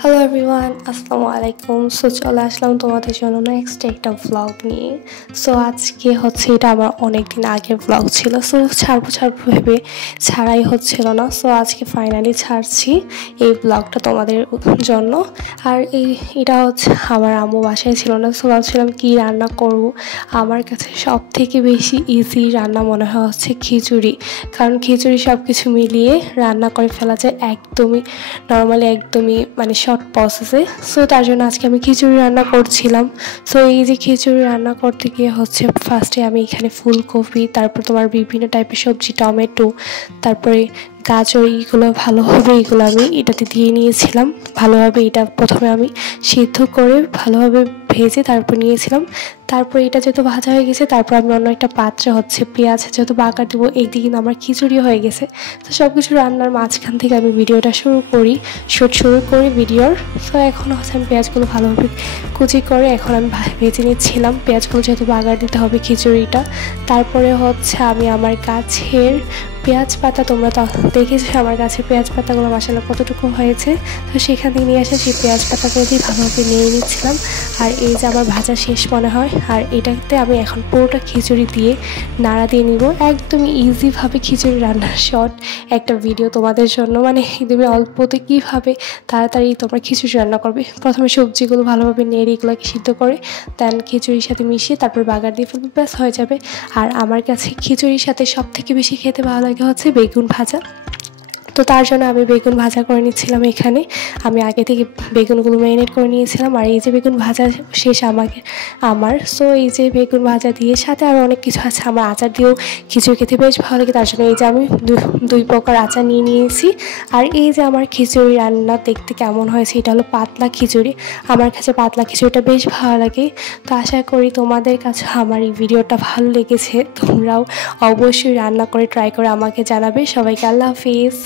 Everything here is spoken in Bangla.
হ্যালো এভরিওয়ান, আসসালামু আলাইকুম। সো চলে আসলাম তোমাদের জন্য নেক্সট একটা ভ্লগ নিয়ে। সো আজকে হচ্ছে এটা আমার অনেক দিন আগের ভ্লগ ছিল। সো ছাড়বো ভেবে ছাড়াই হচ্ছিল না। সো আজকে ফাইনালি ছাড়ছি এই ভ্লগটা তোমাদের জন্য। আর এটা হচ্ছে আমার আম্মু বাসায় ছিল না। সো ভাবছিলাম কী রান্না করব। আমার কাছে সব থেকে বেশি ইজি রান্না মনে হয় হচ্ছে খিচুড়ি, কারণ খিচুড়ি সব কিছু মিলিয়ে রান্না করে ফেলা যায় একদমই নর্মালি, একদমই মানে শর্ট প্রসেসে। সো তার জন্য আজকে আমি খিচুড়ি রান্না করছিলাম। সো এই যে খিচুড়ি রান্না করতে গিয়ে হচ্ছে ফার্স্টে আমি এখানে ফুলকপি, তারপর তোমার বিভিন্ন টাইপের সবজি, টমেটো, তারপরে গাজর, এইগুলো ভালোভাবে আমি এটাতে দিয়ে নিয়েছিলাম। ভালোভাবে এটা প্রথমে আমি সিদ্ধ করে ভালোভাবে ভেজে তারপর নিয়েছিলাম। তারপর এটা যেহেতু ভাজা হয়ে গেছে, তারপর আমি অন্য একটা পাত্রে হচ্ছে পেঁয়াজ যেহেতু বাগার দেবো, এইদিকে কিন্তু আমার খিচুড়ি হয়ে গেছে। তো সব কিছু রান্নার মাঝখান থেকে আমি ভিডিওটা শুরু করি ভিডিওর। সো এখন হচ্ছে আমি পেঁয়াজগুলো ভালোভাবে কুচি করে এখন আমি ভেজে নিচ্ছিলাম। পেঁয়াজগুলো যেহেতু বাগার দিতে হবে খিচুড়িটা। তারপরে হচ্ছে আমি আমার গাছের পেঁয়াজ পাতা, তোমরা তো দেখেছো আমার গাছের পেঁয়াজ পাতাগুলো মাশাআল্লাহ কতটুকু হয়েছে। তো সেখান থেকে নিয়ে আসা সেই পেঁয়াজ পাতাগুলো দিয়ে ভালোভাবে নিয়ে নিচ্ছিলাম। আর এই যে আমার ভাজা শেষ মনে হয়। আর এটাতে আমি এখন পুরোটা খিচুড়ি দিয়ে নাড়া দিয়ে নিব। একদমই ইজিভাবে খিচুড়ি রান্নার শর্ট একটা ভিডিও তোমাদের জন্য, মানে তুমি অল্পতে কীভাবে তাড়াতাড়ি তোমরা খিচুড়ি রান্না করবে। প্রথমে সবজিগুলো ভালোভাবে নেড়ে এগুলোকে সিদ্ধ করে দেন খিচুড়ির সাথে মিশিয়ে তারপর বাগার দিয়ে ফেলবে, ব্যাস হয়ে যাবে। আর আমার কাছে খিচুড়ির সাথে সব থেকে বেশি খেতে ভালো লাগে হচ্ছে বেগুন ভাজা। তো তার জন্য আমি বেগুন ভাজা করে নিচ্ছিলাম। এখানে আমি আগে থেকে বেগুনগুলো ম্যারিনেট করে নিয়েছিলাম। আর এই যে বেগুন ভাজা শেষ আমার সো এই যে বেগুন ভাজা দিয়ে সাথে আরও অনেক কিছু আছে। আমার আচার দিয়েও খিচুড়ি খেতে বেশ ভালো লাগে, তার জন্য এই যে আমি দুই প্রকার আচার নিয়ে নিয়েছি। আর এই যে আমার খিচুড়ি রান্না দেখতে কেমন হয়েছে, এটা হলো পাতলা খিচুড়ি। আমার কাছে পাতলা খিচুড়িটা বেশ ভালো লাগে। তো আশা করি তোমাদের কাছে আমার এই ভিডিওটা ভালো লেগেছে। তোমরাও অবশ্যই রান্না করে ট্রাই করে আমাকে জানাবে। সবাইকে আল্লাহ হাফিজ।